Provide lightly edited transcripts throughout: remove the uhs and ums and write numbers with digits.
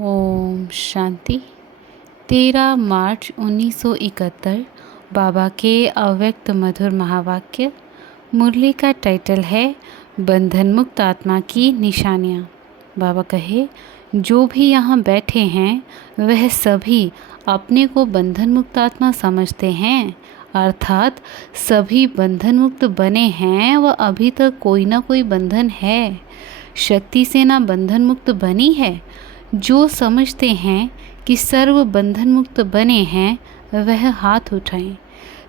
ओम शांति। 13 मार्च 1971 बाबा के अव्यक्त मधुर महावाक्य। मुरली का टाइटल है बंधन मुक्त आत्मा की निशानियाँ। बाबा कहे, जो भी यहाँ बैठे हैं वह सभी अपने को बंधन मुक्त आत्मा समझते हैं, अर्थात सभी बंधन मुक्त बने हैं व अभी तक कोई ना कोई बंधन है। शक्ति से ना बंधन मुक्त बनी है। जो समझते हैं कि सर्व बंधन मुक्त बने हैं वह हाथ उठाएं।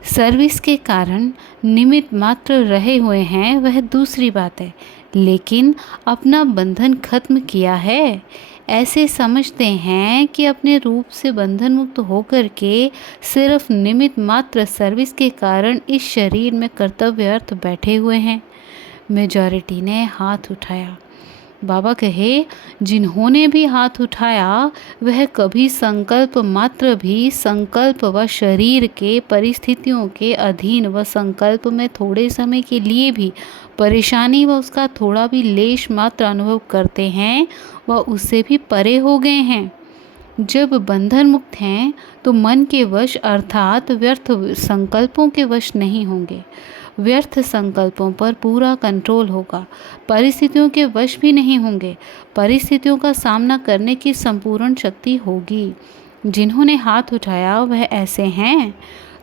सर्विस के कारण निमित्त मात्र रहे हुए हैं वह दूसरी बात है, लेकिन अपना बंधन खत्म किया है। ऐसे समझते हैं कि अपने रूप से बंधन मुक्त होकर के सिर्फ निमित्त मात्र सर्विस के कारण इस शरीर में कर्तव्यर्थ बैठे हुए हैं। मेजॉरिटी ने हाथ उठाया। बाबा कहे, जिन्होंने भी हाथ उठाया वह कभी संकल्प मात्र भी संकल्प व शरीर के परिस्थितियों के अधीन व संकल्प में थोड़े समय के लिए भी परेशानी व उसका थोड़ा भी लेश मात्र अनुभव करते हैं व उससे भी परे हो गए हैं। जब बंधन मुक्त हैं तो मन के वश अर्थात व्यर्थ संकल्पों के वश नहीं होंगे। व्यर्थ संकल्पों पर पूरा कंट्रोल होगा। परिस्थितियों के वश भी नहीं होंगे। परिस्थितियों का सामना करने की संपूर्ण शक्ति होगी। जिन्होंने हाथ उठाया वह ऐसे हैं,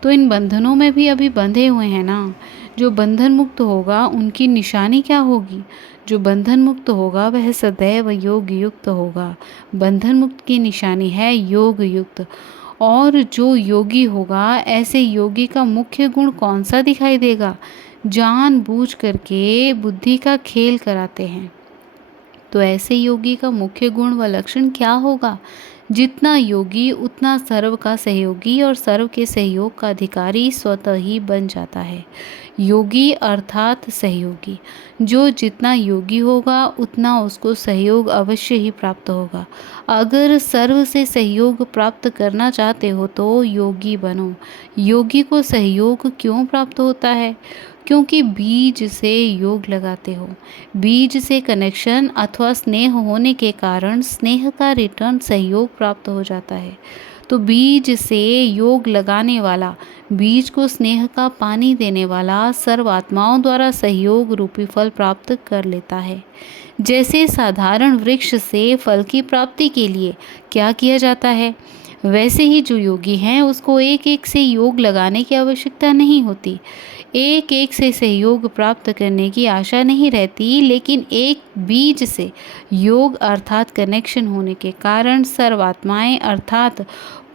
तो इन बंधनों में भी अभी बंधे हुए हैं ना। जो बंधन मुक्त होगा उनकी निशानी क्या होगी? जो बंधन मुक्त होगा वह सदैव योग युक्त होगा। बंधन मुक्त की निशानी है योग युक्त। और जो योगी होगा, ऐसे योगी का मुख्य गुण कौन सा दिखाई देगा? जानबूझ करके बुद्धि का खेल कराते हैं। तो ऐसे योगी का मुख्य गुण व लक्षण क्या होगा? जितना योगी उतना सर्व का सहयोगी और सर्व के सहयोग का अधिकारी स्वतः ही बन जाता है। योगी अर्थात सहयोगी। जो जितना योगी होगा उतना उसको सहयोग अवश्य ही प्राप्त होगा। अगर सर्व से सहयोग प्राप्त करना चाहते हो तो योगी बनो। योगी को सहयोग क्यों प्राप्त होता है? क्योंकि बीज से योग लगाते हो। बीज से कनेक्शन अथवा स्नेह होने के कारण स्नेह का रिटर्न सहयोग प्राप्त हो जाता है। तो बीज से योग लगाने वाला, बीज को स्नेह का पानी देने वाला सर्व आत्माओं द्वारा सहयोग रूपी फल प्राप्त कर लेता है। जैसे साधारण वृक्ष से फल की प्राप्ति के लिए क्या किया जाता है, वैसे ही जो योगी हैं उसको एक एक से योग लगाने की आवश्यकता नहीं होती। एक एक से सहयोग प्राप्त करने की आशा नहीं रहती, लेकिन एक बीज से योग अर्थात कनेक्शन होने के कारण सर्वात्माएं अर्थात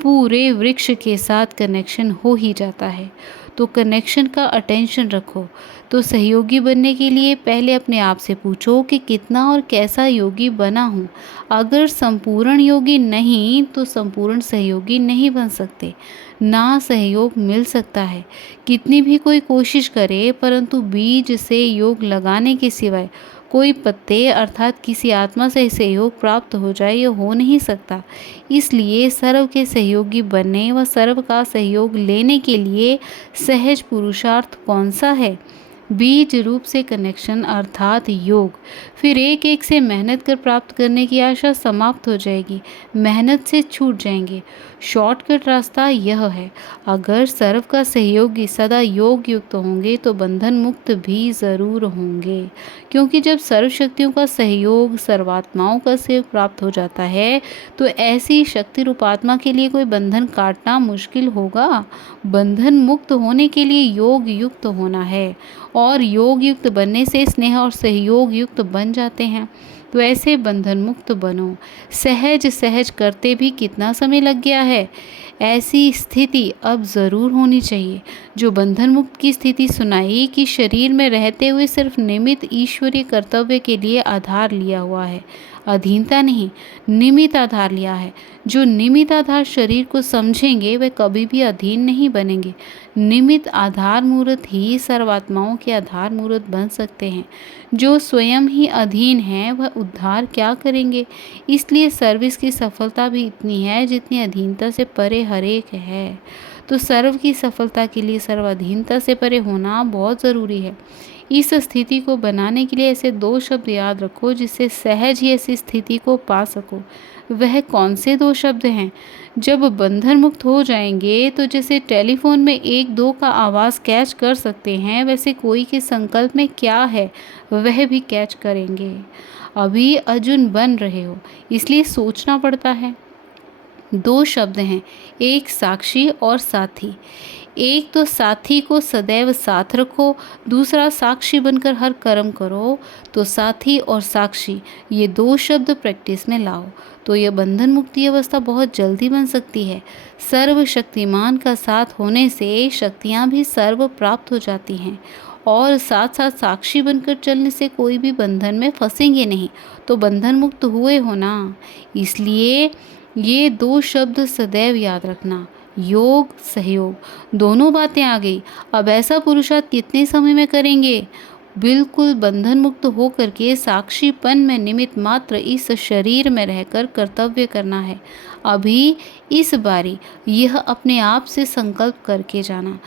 पूरे वृक्ष के साथ कनेक्शन हो ही जाता है। तो कनेक्शन का अटेंशन रखो। तो सहयोगी बनने के लिए पहले अपने आप से पूछो कि कितना और कैसा योगी बना हूँ। अगर संपूर्ण योगी नहीं तो संपूर्ण सहयोगी नहीं बन सकते। ना सहयोग मिल सकता है। कितनी भी कोई कोशिश करे, परंतु बीज से योग लगाने के सिवाय कोई पत्ते अर्थात किसी आत्मा से सहयोग प्राप्त हो जाए यह हो नहीं सकता। इसलिए सर्व के सहयोगी बनने व सर्व का सहयोग लेने के लिए सहज पुरुषार्थ कौन सा है? बीज रूप से कनेक्शन अर्थात योग। फिर एक एक से मेहनत कर प्राप्त करने की आशा समाप्त हो जाएगी। मेहनत से छूट जाएंगे। शॉर्टकट रास्ता यह है, अगर सर्व का सहयोगी सदा योग युक्त होंगे तो बंधन मुक्त भी ज़रूर होंगे। क्योंकि जब सर्व शक्तियों का सहयोग सर्वात्माओं का सहयोग प्राप्त हो जाता है तो ऐसी शक्ति रूप आत्मा के लिए कोई बंधन काटना मुश्किल होगा। बंधन मुक्त होने के लिए योग युक्त होना है और योग युक्त बनने से स्नेह और सहयोग युक्त बन जाते हैं। तो ऐसे बंधन मुक्त बनो। सहज सहज करते भी कितना समय लग गया है। ऐसी स्थिति अब ज़रूर होनी चाहिए। जो बंधन मुक्त की स्थिति सुनाई कि शरीर में रहते हुए सिर्फ निमित्त ईश्वरीय कर्तव्य के लिए आधार लिया हुआ है, अधीनता नहीं, निमित्त आधार लिया है। जो निमित्त आधार शरीर को समझेंगे वे कभी भी अधीन नहीं बनेंगे। निमित्त आधार मूर्त ही सर्वात्माओं के आधार मूर्त बन सकते हैं। जो स्वयं ही अधीन हैं वह उद्धार क्या करेंगे? इसलिए सर्विस की सफलता भी इतनी है जितनी अधीनता से परे हरेक है। तो सर्व की सफलता के लिए सर्वाधीनता से परे होना बहुत ज़रूरी है। इस स्थिति को बनाने के लिए ऐसे 2 शब्द याद रखो जिससे सहज ही ऐसी स्थिति को पा सको। वह कौन से 2 शब्द हैं? जब बंधन मुक्त हो जाएंगे तो जैसे टेलीफोन में 1-2 का आवाज़ कैच कर सकते हैं, वैसे कोई के संकल्प में क्या है वह भी कैच करेंगे। अभी अर्जुन बन रहे हो, इसलिए सोचना पड़ता है। 2 शब्द हैं, एक साक्षी और साथी। एक तो साथी को सदैव साथ रखो, दूसरा साक्षी बनकर हर कर्म करो। तो साथी और साक्षी ये 2 शब्द प्रैक्टिस में लाओ तो यह बंधन मुक्ति अवस्था बहुत जल्दी बन सकती है। सर्वशक्तिमान का साथ होने से शक्तियाँ भी सर्व प्राप्त हो जाती हैं और साथ साथ साक्षी बनकर चलने से कोई भी बंधन में फंसेंगे नहीं, तो बंधन मुक्त हुए हो ना। इसलिए ये 2 शब्द सदैव याद रखना। योग सहयोग दोनों बातें आ गई। अब ऐसा पुरुषार्थ कितने समय में करेंगे? बिल्कुल बंधन मुक्त होकर के साक्षीपन में निमित्त मात्र इस शरीर में रहकर कर्तव्य करना है। अभी इस बारी यह अपने आप से संकल्प करके जाना,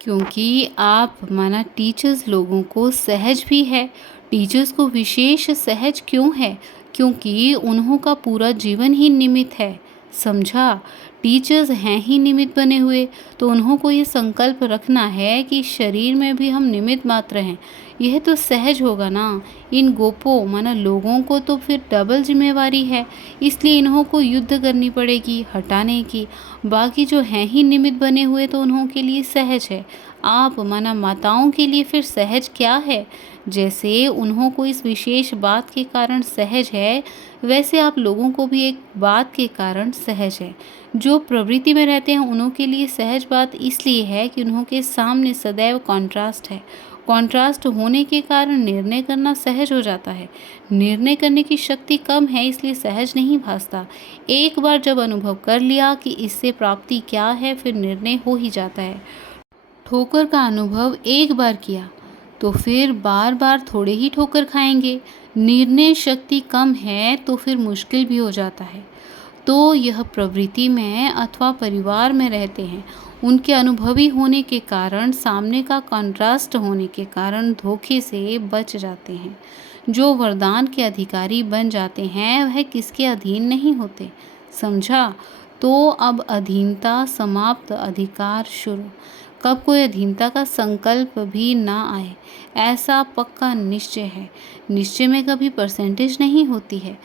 क्योंकि आप माना टीचर्स लोगों को सहज भी है। टीचर्स को विशेष सहज क्यों है? क्योंकि उन्हों का पूरा जीवन ही निमित्त है। समझा? टीचर्स हैं ही निमित्त बने हुए, तो उन्हों को ये संकल्प रखना है कि शरीर में भी हम निमित्त मात्र हैं। यह तो सहज होगा ना। इन गोपों माना लोगों को तो फिर डबल जिम्मेवारी है, इसलिए इन्हों को युद्ध करनी पड़ेगी हटाने की। बाकी जो हैं ही निमित्त बने हुए तो उन्हों के लिए सहज है। आप माना माताओं के लिए फिर सहज क्या है? जैसे उन्हों को इस विशेष बात के कारण सहज है, वैसे आप लोगों को भी एक बात के कारण सहज है। जो प्रवृत्ति में रहते हैं उन्हों के लिए सहज बात इसलिए है कि उन्हों के सामने सदैव कॉन्ट्रास्ट है। कॉन्ट्रास्ट होने के कारण निर्णय करना सहज हो जाता है। निर्णय करने की शक्ति कम है, इसलिए सहज नहीं भासता। एक बार जब अनुभव कर लिया कि इससे प्राप्ति क्या है, फिर निर्णय हो ही जाता है। ठोकर का अनुभव एक बार किया तो फिर बार बार थोड़े ही ठोकर खाएंगे। निर्णय शक्ति कम है तो फिर मुश्किल भी हो जाता है। तो यह प्रवृत्ति में अथवा परिवार में रहते हैं, उनके अनुभवी होने के कारण, सामने का कंट्रास्ट होने के कारण धोखे से बच जाते हैं। जो वरदान के अधिकारी बन जाते हैं वह किसके अधीन नहीं होते। समझा? तो अब अधीनता समाप्त, अधिकार शुरू। कब कोई अधीनता का संकल्प भी ना आए, ऐसा पक्का निश्चय है। निश्चय में कभी परसेंटेज नहीं होती है।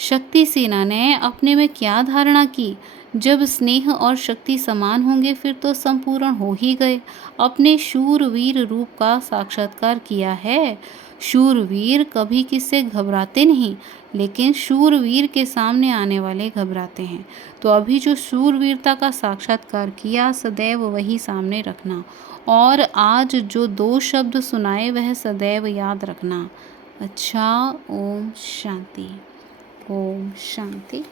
शक्ति सेना ने अपने में क्या धारणा की? जब स्नेह और शक्ति समान होंगे फिर तो संपूर्ण हो ही गए। अपने शूरवीर रूप का साक्षात्कार किया है। शूरवीर कभी किससे घबराते नहीं, लेकिन शूरवीर के सामने आने वाले घबराते हैं। तो अभी जो शूरवीरता का साक्षात्कार किया सदैव वही सामने रखना, और आज जो 2 शब्द सुनाए वह सदैव याद रखना। अच्छा, ओम शांति। ओम शांति।